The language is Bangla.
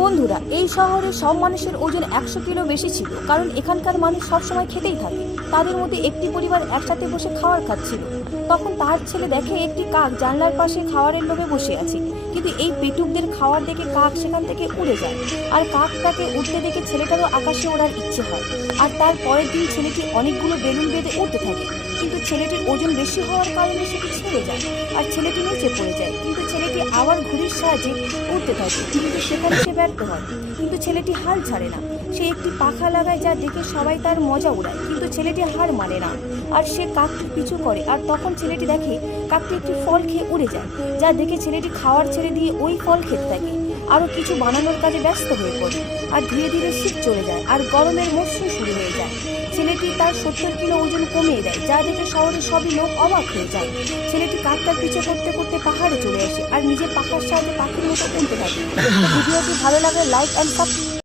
বন্ধুরা, এই শহরে সব মানুষের ওজন 100 কিলো বেশি ছিল, কারণ এখানকার মানুষ সবসময় খেতেই থাকে। তাদের মধ্যে একটি পরিবার একসাথে বসে খাবার খাচ্ছিল। তখন তার ছেলে দেখে একটি কাক জানলার পাশে খাবারের লোভে বসে আছে, কিন্তু এই পেটুকদের খাবার দেখে কাক সেখান থেকে উড়ে যায়। আর কাকটাকে উঠতে দেখে ছেলেটারও আকাশে ওড়ার ইচ্ছে হয়। আর তার পরের দিন ছেলেটি অনেকগুলো বেলুন বেঁধে উঠতে থাকে, কিন্তু ছেলেটির ওজন বেশি হওয়ার কারণে সেটি ছেড়ে যায় আর ছেলেটি নিচে পড়ে যায়। কিন্তু ছেলেটি আবার ঘুড়ির সাহায্যে উঠতে থাকে, কিন্তু সেখানে সে ব্যর্থ হয়। কিন্তু ছেলেটি হাল ছাড়ে না, সে একটি পাখা লাগায় যা দেখে সবাই তার মজা উড়ায়। কিন্তু ছেলেটি হার মানে না আর সে কাকটি পিছু করে। আর তখন ছেলেটি দেখে কাকটি একটি ফল খেয়ে উড়ে যায়, যা দেখে ছেলেটি খাওয়ার ছেড়ে দিয়ে ওই ফল খেতে থাকে। আরও কিছু বানানোর কাজে ব্যস্ত হয়ে পড়ে। আর ধীরে ধীরে শীত চলে যায় আর গরমের মৌসুম শুরু হয়ে যায়। ছেলেটি তার 70 কিলো ওজন কমিয়ে দেয়, যা দেখে শহরের সবই লোক অবাক হয়ে যায়। ছেলেটি কাকটার পিছু করতে করতে পাহাড়ে চলে আসে আর নিজের পাখার সাহায্যে পাখির মতো উঠতে থাকে। ভিডিওটি ভালো লাগলে লাইক অ্যান্ড সাবস্ক্রাইব।